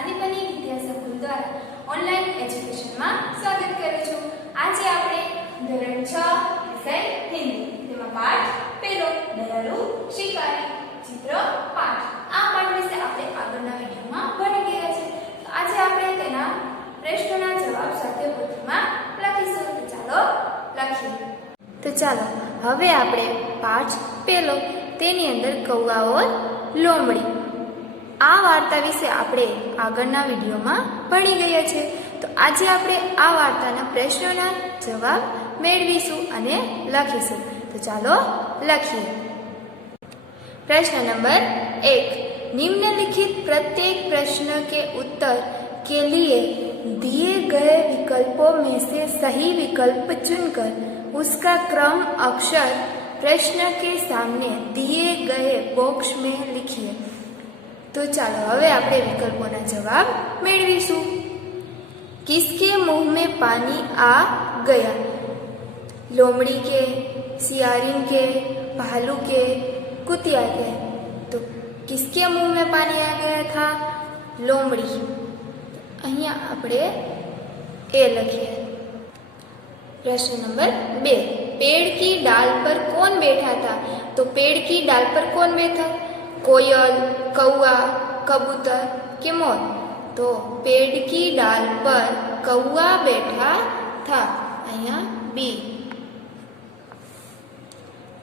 સાંદીપની વિદ્યા સંકુલ દ્વારા ઓનલાઈન એજ્યુકેશનમાં સ્વાગત કરું છું। આજે આપણે ધોરણ 6 વિષય હિન્દી તેમાં પાઠ પહેલો દયાળુ શિકારી ચિત્ર પાઠ આ પાઠ વિશે આપણે આગળના વિડિયોમાં ભણી ગયા છે। તો આજે આપણે તેના પ્રશ્નોના જવાબ સાથે પોથીમાં લખીશું। તો ચાલો લખીએ। તો ચાલો હવે આપણે પાઠ પહેલો તેની અંદર કૌવા ઓર લોમડી આ વાર્તા વિશે આપણે આગળના વિડિયોમાં ભણી ગયા છે। તો આજે આપણે આ વાર્તાના પ્રશ્નોના જવાબ મેળવીશું અને લખીશું। તો ચાલો લખીએ। प्रश्न नंबर 1, निम्नलिखित प्रत्येक प्रश्न के उत्तर के लिए दिए गए विकल्पों में से सही विकल्प चुनकर उसका क्रम अक्षर प्रश्न के सामने दिए गए बॉक्स में लिखिए। तो चलो हवे आपणे विकल्पोना जवाब मेळवीशुं। किसके मुंह में पानी आ गया? लोमड़ी के, सियारिन के, भालू के, कुतिया के। तो किसके मुंह में पानी आ गया था? लोमड़ी। अहींया आपणे ए लखीए। प्रश्न नंबर 2, पेड़ की डाल पर कौन बैठा था? तो पेड़ की डाल पर कौन बैठा? कोयल, कौवा, कबूतर के मोर? तो पेड़ की डाल पर कौवा बैठा था। अहींया बी।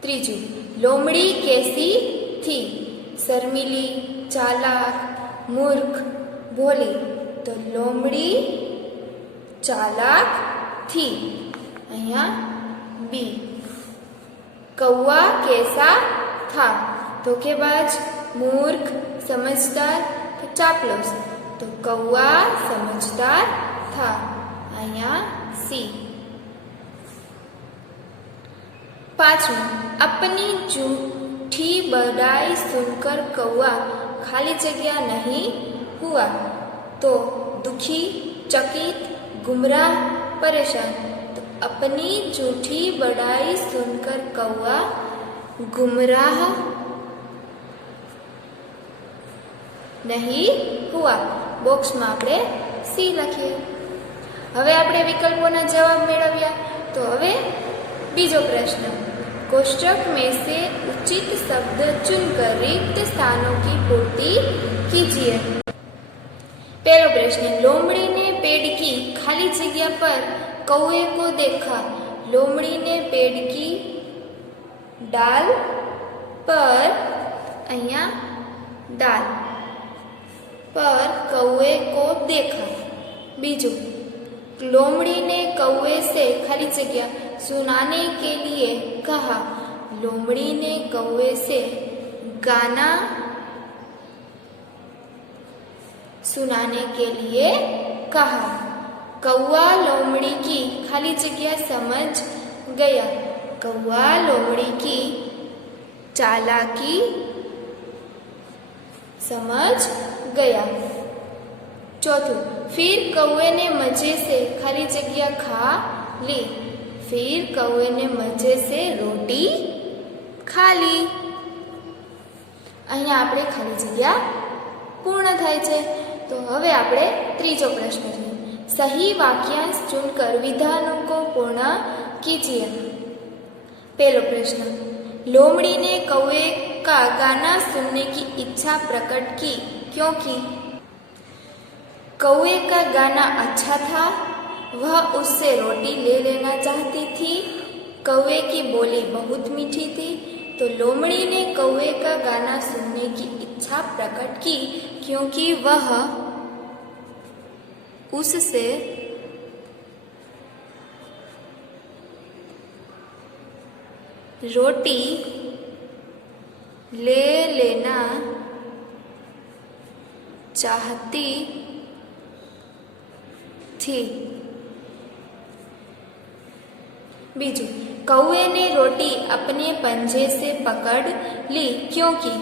तीजू, लोमड़ी कैसी थी? शर्मिली, चालाक, मूर्ख, भोली? तो लोमड़ी चालाक थी। अहींया बी। कौवा कैसा था? धोखेबाज, मूर्ख, समझदार, चापलूस? तो कौवा समझदार था। अहींया सी। 5, अपनी झूठी बड़ाई सुनकर कौवा खाली जगह नहीं हुआ। तो दुखी, चकित, गुमराह, परेशान? तो अपनी झूठी बड़ाई सुनकर कौवा गुमराह नहीं हुआ। बॉक्स में आपणे सी लखीए। हवे आपणे विकल्पोना जवाब मेळव्या। तो हवे बीजो प्रश्न, कोष्टक में से उचित शब्द चुनकर रिक्त स्थानों की पूर्ति कीजिए। पहला प्रश्न, लोमड़ी ने पेड़ की खाली जगह पर कौवे को देखा। लोमड़ी ने पेड़ की डाल पर, अहिया डाल पर कौवे को देखा। बीजू, लोमड़ी ने कौवे से खाली जगह सुनाने के लिए कहा। लोमड़ी ने कौवे से गाना सुनाने के लिए कहा। कौवा लोमड़ी की खाली जगह समझ गया। कौवा लोमड़ी की चालाकी समझ गया। चौथुं, फिर कौवे ने मजे से खाली जगह खा ली। फिर कौवे ने मजे से रोटी खा ली। अहींया आपणे खाली जगह पूर्ण थाय छे। तो हवे आपणे त्रीजो प्रश्न जोईए। सही वाक्यांश चुनकर विधानों को पूर्ण कीजिए। पहलो प्रश्न, लोमड़ी ने कौवे का गाना सुनने की इच्छा प्रकट की क्योंकि कौवे का गाना अच्छा था। वह उससे रोटी ले लेना चाहती थी। कौवे की बोली बहुत मीठी थी। तो लोमड़ी ने कौवे का गाना सुनने की इच्छा प्रकट की क्योंकि वह उससे रोटी ले लेना चाहती थी। बीजू, कौवे ने रोटी अपने पंजे से पकड़ ली क्योंकि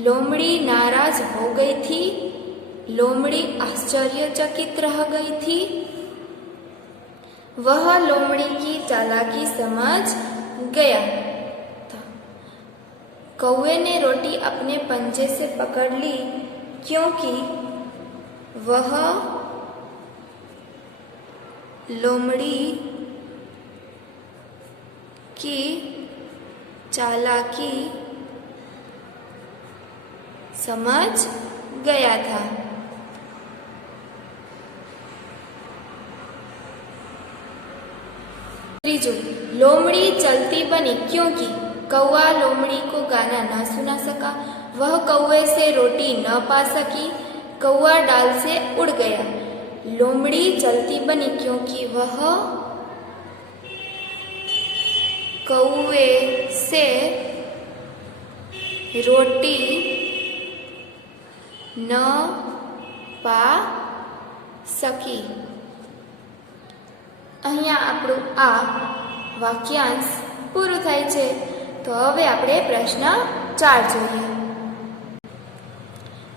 लोमड़ी नाराज हो गई थी। लोमड़ी आश्चर्यचकित रह गई थी। वह लोमड़ी की चालाकी समझ गया था। कौवे ने रोटी अपने पंजे से पकड़ ली क्योंकि वह लोमड़ी की चालाकी समझ गया था। तीजू, लोमड़ी चलती बनी क्योंकि कौआ लोमड़ी को गाना न सुना सका, वह कौए से रोटी न पा सकी, कौआ डाल से उड़ गया। लोमड़ी चलती बनी क्योंकि वह कौए से रोटी न पा सकी। અહીંયા આપણું આ વાક્યાંશ પૂરું થાય છે। તો હવે આપણે પ્રશ્ન 4 જોઈએ।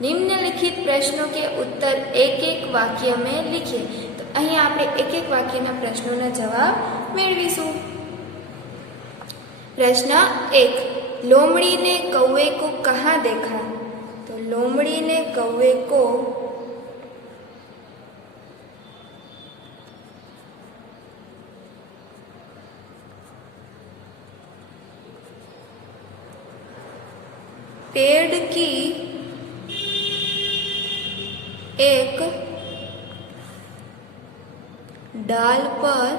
निम्नलिखित प्रश्नों के उत्तर एक एक वाक्य में लिखिए। तो અહીંયા આપણે એક એક વાક્યના પ્રશ્નોના જવાબ મેળવીશું। प्रश्न 1, लोमड़ी ने कौवे को कहाँ देखा? तो लोमड़ी ने कौवे को पेड़ की एक डाल पर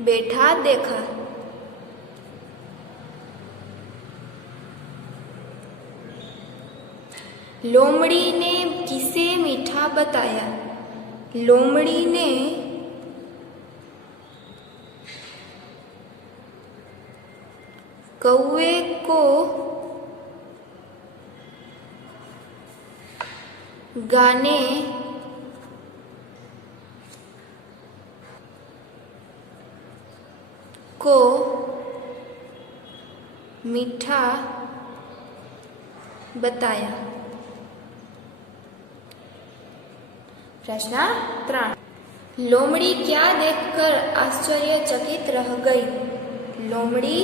बैठा देखा। लोमड़ी ने किसे मीठा बताया? लोमड़ी ने कौवे को गाने को मीठा बताया। प्रश्न 3, लोमड़ी क्या देखकर आश्चर्यचकित रह गई? लोमड़ी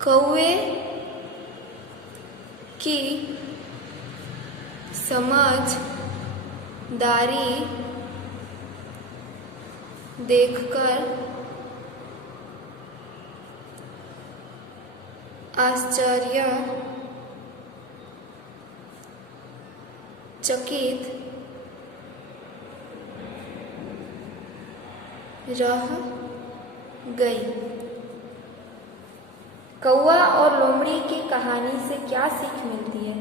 कौवे की समझदारी देखकर आश्चर्यचकित रह गई। कौवा और लोमड़ी की कहानी से क्या सीख मिलती है?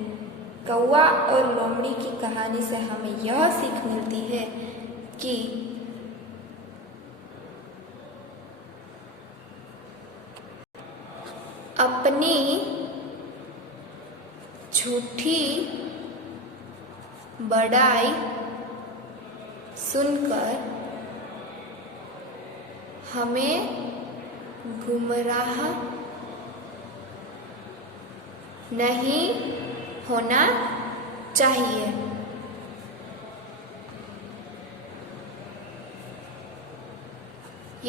कौवा और लोमड़ी की कहानी से हमें यह सीख मिलती है कि अपनी झूठी बड़ाई सुनकर हमें गुमराह नहीं होना चाहिए।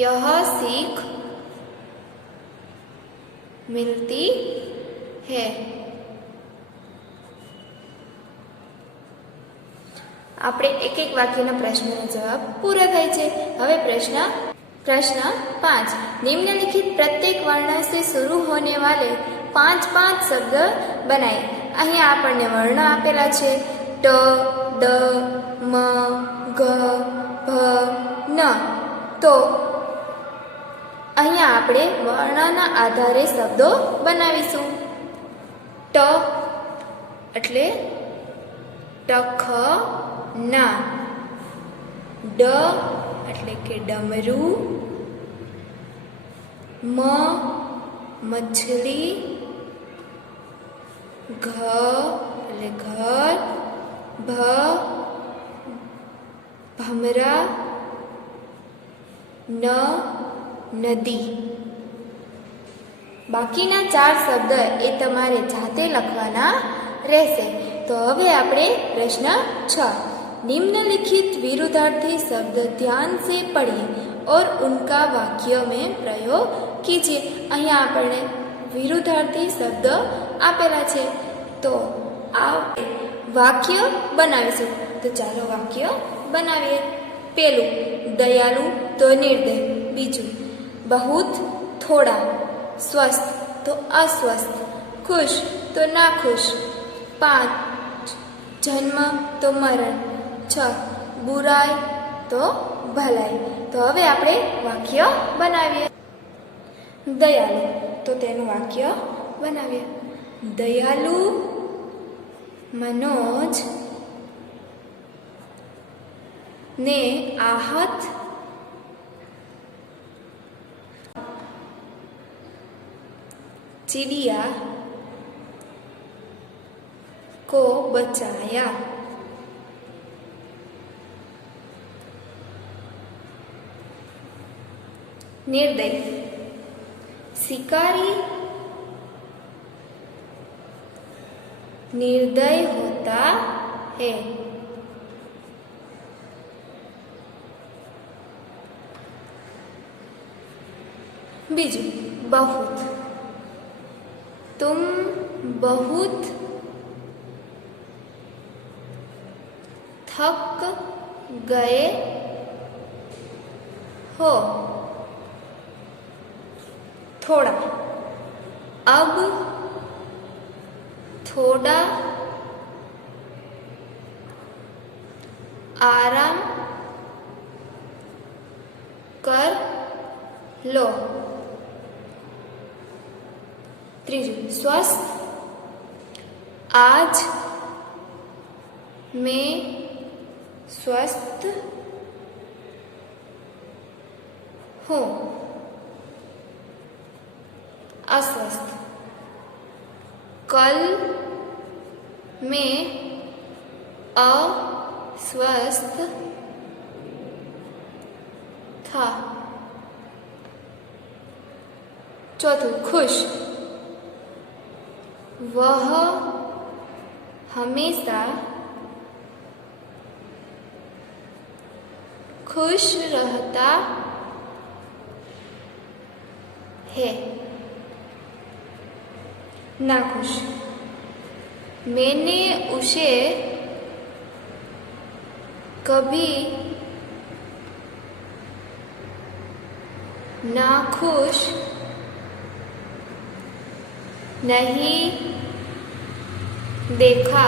यह सीख मिलती है। આપણે એક એક વાક્યના પ્રશ્નનો જવાબ પૂરા થાય છે। હવે પ્રશ્ન 5, निम्नलिखित प्रत्येक वर्ण से शुरू होने वाले 5 शब्द बनाए। અહીંયા આપણને વર્ણ આપેલા છે ટ, ડ, મ, ઘ, ભ, ન। તો અહીંયા આપણે વર્ણના આધારે શબ્દો બનાવીશું। ટ એટલે ટખના, ડ એટલે કે ડમરું, म मछली, घ એટલે ઘર, ભ ભમરા, ન નદી। બાકીના 4 શબ્દ એ તમારે જાતે લખવાના રહેશે। તો હવે આપણે પ્રશ્ન 6, निम्नलिखित विरुद्धार्थी शब्द ध्यान से पढ़िए और उनका वाक्य में प्रयोग कीजिए। અહીંયા આપણને વિરુદ્ધાર્થી શબ્દ આપેલા છે. તો આ વાક્ય બનાવીશું. તો ચાલો વાક્ય બનાવીએ. પેલું દયાલુ તો નિર્દય. બીજું બહુત થોડા. સ્વસ્થ તો અસ્વસ્થ. ખુશ તો નાખુશ. 5 જન્મ તો મરણ. 6 બુરાઈ તો ભલાઈ. તો હવે આપણે વાક્ય બનાવીએ. દયાલુ તો તેનું વાક્ય બનાવીએ. દયાલુ મનોજ ने आहत चिड़िया को बचाया. निर्दय शिकारी निर्दय होता है. बीजू बहुत तुम बहुत थक गए हो. थोड़ा अब थोड़ा आराम कर लो. तीजू स्वस्थ आज मैं स्वस्थ हूँ. अस्वस्थ कल मैं अस्वस्थ था. चौथुं खुश वह हमेशा खुश रहता है. नाखुश मैंने उसे कभी नाखुश नहीं देखा.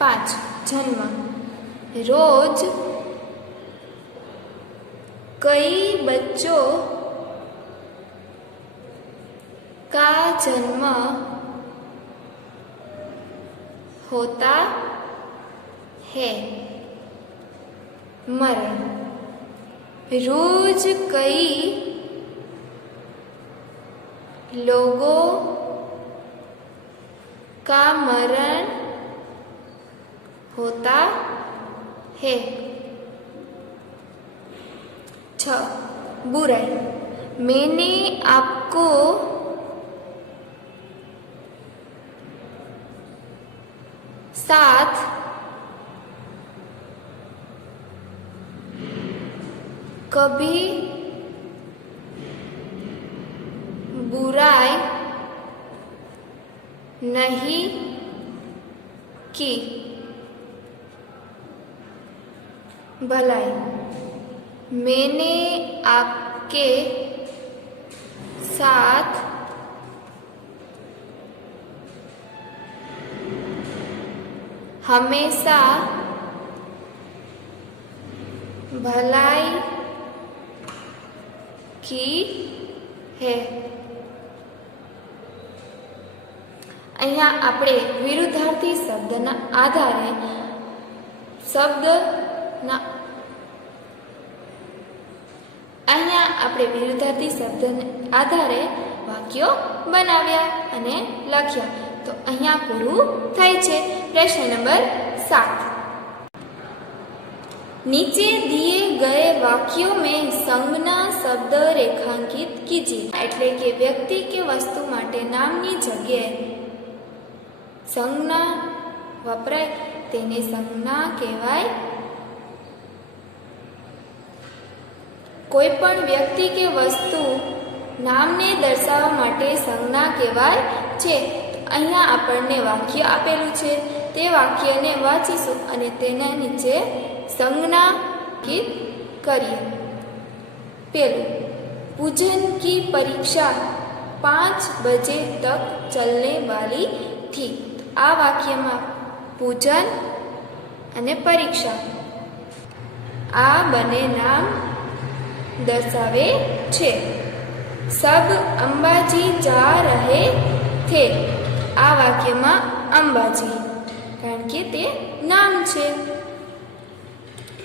5 जन्म रोज कई बच्चों का जन्म होता है. मरण रोज कई लोगों का मरण होता है. 6 बुराई मैंने आपको साथ कभी बुराई नहीं की. भलाई मैंने आपके साथ हमेशा भलाई की है. અહીંયા આપણે વિરુદ્ધાર્થી શબ્દના આધારે વાક્યો બનાવ્યા અને લખ્યા. તો અહીંયા પૂરું થાય છે. પ્રશ્ન નંબર 7 नीचे दिए गए वाक्यों में संज्ञा शब्द रेखांकित कीजिए. એટલે કે વ્યક્તિ કે વસ્તુ માટે નામની જગ્યાએ સંજ્ઞા વપરાય તેને સંજ્ઞા કહેવાય. કોઈ પણ વ્યક્તિ કે વસ્તુ નામને દર્શાવવા માટે સંજ્ઞા કહેવાય છે. અહીંયા આપણને વાક્ય આપેલું છે, તે વાક્યને વાંચીશું અને તેના નીચે સંજ્ઞા કરીએ. પહેલું, पूजन की परीक्षा 5 बजे तक चलने वाली थी. आ वाक्य में पूजन અને પરીક્ષા આ બંને નામ દર્શાવે છે. सब अंबाजी जा रहे थे. આ વાક્યમાં અંબાજી કારણ કે તે નામ છે.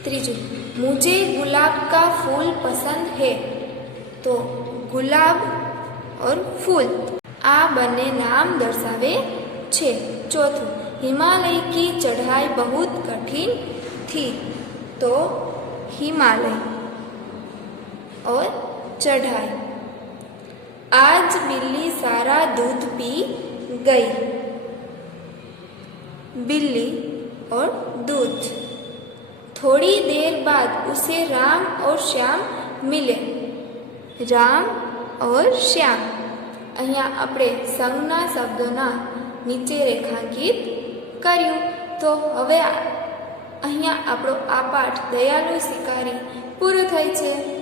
ત્રીજું, मुझे गुलाब का फूल पसंद है. तो गुलाब और फूल आ बने नाम दर्शावे छे. चौथुं, हिमालय की चढ़ाई बहुत कठिन थी. तो हिमालय और चढ़ाई. आज बिल्ली सारा दूध पी गई. बिल्ली और दूध. थोड़ी देर बाद उसे राम और श्याम मिले. राम और श्याम. અહીંયા આપણે સંજ્ઞા શબ્દોના નીચે રેખાંકિત કર્યું. તો હવે અહીંયા આપણો આ પાઠ દયાળુ શિકારી પૂરો થાય છે.